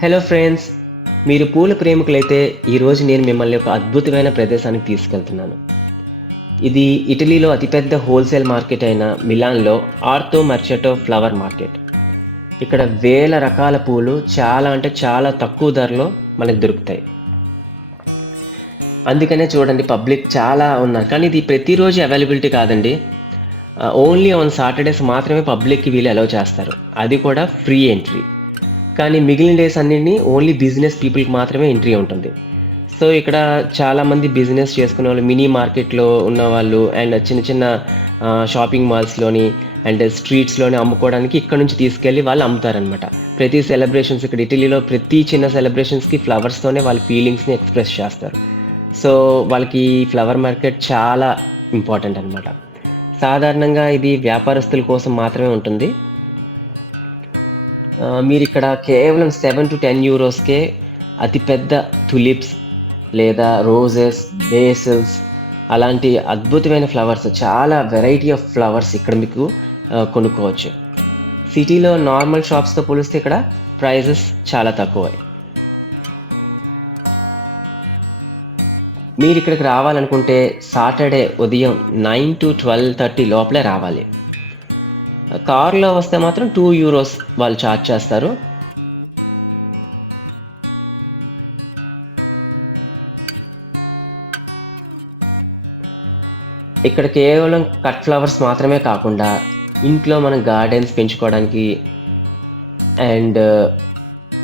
Hello friends, మీరు పూల ప్రేమికులైతే ఈరోజు నేను మిమ్మల్ని ఒక అద్భుతమైన ప్రదేశానికి తీసుకెళ్తున్నాను. ఇది ఇటలీలో అతిపెద్ద హోల్సేల్ మార్కెట్ అయిన మిలాన్‌లో ఆర్తో మర్చెటో ఫ్లవర్ మార్కెట్. ఇక్కడ వేల రకాల పూలు చాలా అంటే చాలా తక్కువ ధరలో మనకు దొరుకుతాయి. అందుకనే చూడండి పబ్లిక్ చాలా ఉన్నారు. కానీ ఇది ప్రతిరోజు అవైలబిలిటీ కాదండి. ఓన్లీ ఆన్ సాటర్‌డేస్ మాత్రమే పబ్లిక్‌కి వీళ్ళు అలౌ చేస్తారు. అది కూడా ఫ్రీ ఎంట్రీ. కానీ మిగిలిన డేస్ అన్నిటిని ఓన్లీ బిజినెస్ పీపుల్‌కి మాత్రమే ఎంట్రీ ఉంటుంది. సో, ఇక్కడ చాలామంది బిజినెస్ చేసుకునేవాళ్ళు మినీ మార్కెట్‌లో ఉన్నవాళ్ళు అండ్ చిన్న చిన్న షాపింగ్ మాల్స్‌లోని అండ్ స్ట్రీట్స్‌లోని అమ్ముకోవడానికి ఇక్కడ నుంచి తీసుకెళ్ళి వాళ్ళు అమ్ముతారనమాట. ప్రతి సెలబ్రేషన్స్ ఇక్కడ ఇటలీలో ప్రతి చిన్న సెలబ్రేషన్స్‌కి ఫ్లవర్స్‌తోనే వాళ్ళ ఫీలింగ్స్‌ని ఎక్స్‌ప్రెస్ చేస్తారు. సో, వాళ్ళకి ఈ ఫ్లవర్ మార్కెట్ చాలా ఇంపార్టెంట్ అనమాట. సాధారణంగా ఇది వ్యాపారస్తుల కోసం మాత్రమే ఉంటుంది. మీరిక్కడ కేవలం 7-10 యూరోస్‌కే అతిపెద్ద టులిప్స్ లేదా రోజెస్, బేసిల్స్ అలాంటి అద్భుతమైన ఫ్లవర్స్ చాలా వెరైటీ ఆఫ్ ఫ్లవర్స్ ఇక్కడ మీకు కొనుక్కోవచ్చు. సిటీలో నార్మల్ షాప్స్‌తో పోలిస్తే ఇక్కడ ప్రైజెస్ చాలా తక్కువే. మీరిక్కడికి రావాలనుకుంటే సాటర్‌డే ఉదయం 9-12:30 లోపలే రావాలి. కార్‌లో వస్తే మాత్రం 2 యూరోస్ వాళ్ళు చార్జ్ చేస్తారు. ఇక్కడ కేవలం కట్ ఫ్లవర్స్ మాత్రమే కాకుండా ఇంట్లో మనం గార్డెన్స్ పెంచుకోవడానికి అండ్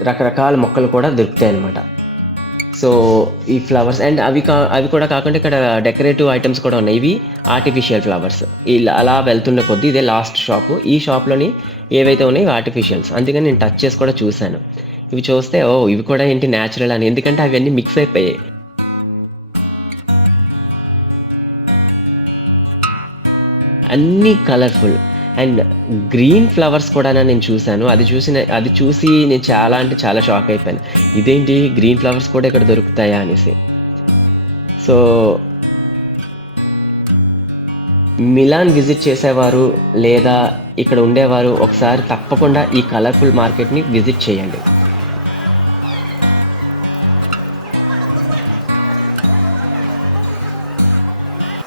రకరకాల మొక్కలు కూడా దొరుకుతాయన్నమాట. సో, ఈ ఫ్లవర్స్ అండ్ అవి కూడా కాకుండా ఇక్కడ డెకరేటివ్ ఐటెమ్స్ కూడా ఉన్నాయి. ఇవి ఆర్టిఫిషియల్ ఫ్లవర్స్. ఇలా అలా వెళ్తున్న కొద్దీ ఇదే లాస్ట్ షాపు. ఈ షాప్‌లోని ఏవైతే ఉన్నాయో ఇవి ఆర్టిఫిషియల్స్. అందుకని నేను టచ్ చేసి కూడా చూసాను. ఇవి చూస్తే ఓహ్! ఇవి కూడా ఏంటి న్యాచురల్ అని. ఎందుకంటే అవన్నీ మిక్స్ అయిపోయాయి. అన్నీ కలర్‌ఫుల్ అండ్ గ్రీన్ ఫ్లవర్స్ కూడానా నేను చూసాను. అది చూసి నేను చాలా అంటే చాలా షాక్ అయిపోయాను. ఇదేంటి గ్రీన్ ఫ్లవర్స్ కూడా ఇక్కడ దొరుకుతాయా అనేసి. సో, మిలాన్ విజిట్ చేసేవారు లేదా ఇక్కడ ఉండేవారు ఒకసారి తప్పకుండా ఈ కలర్‌ఫుల్ మార్కెట్‌ని విజిట్ చేయండి.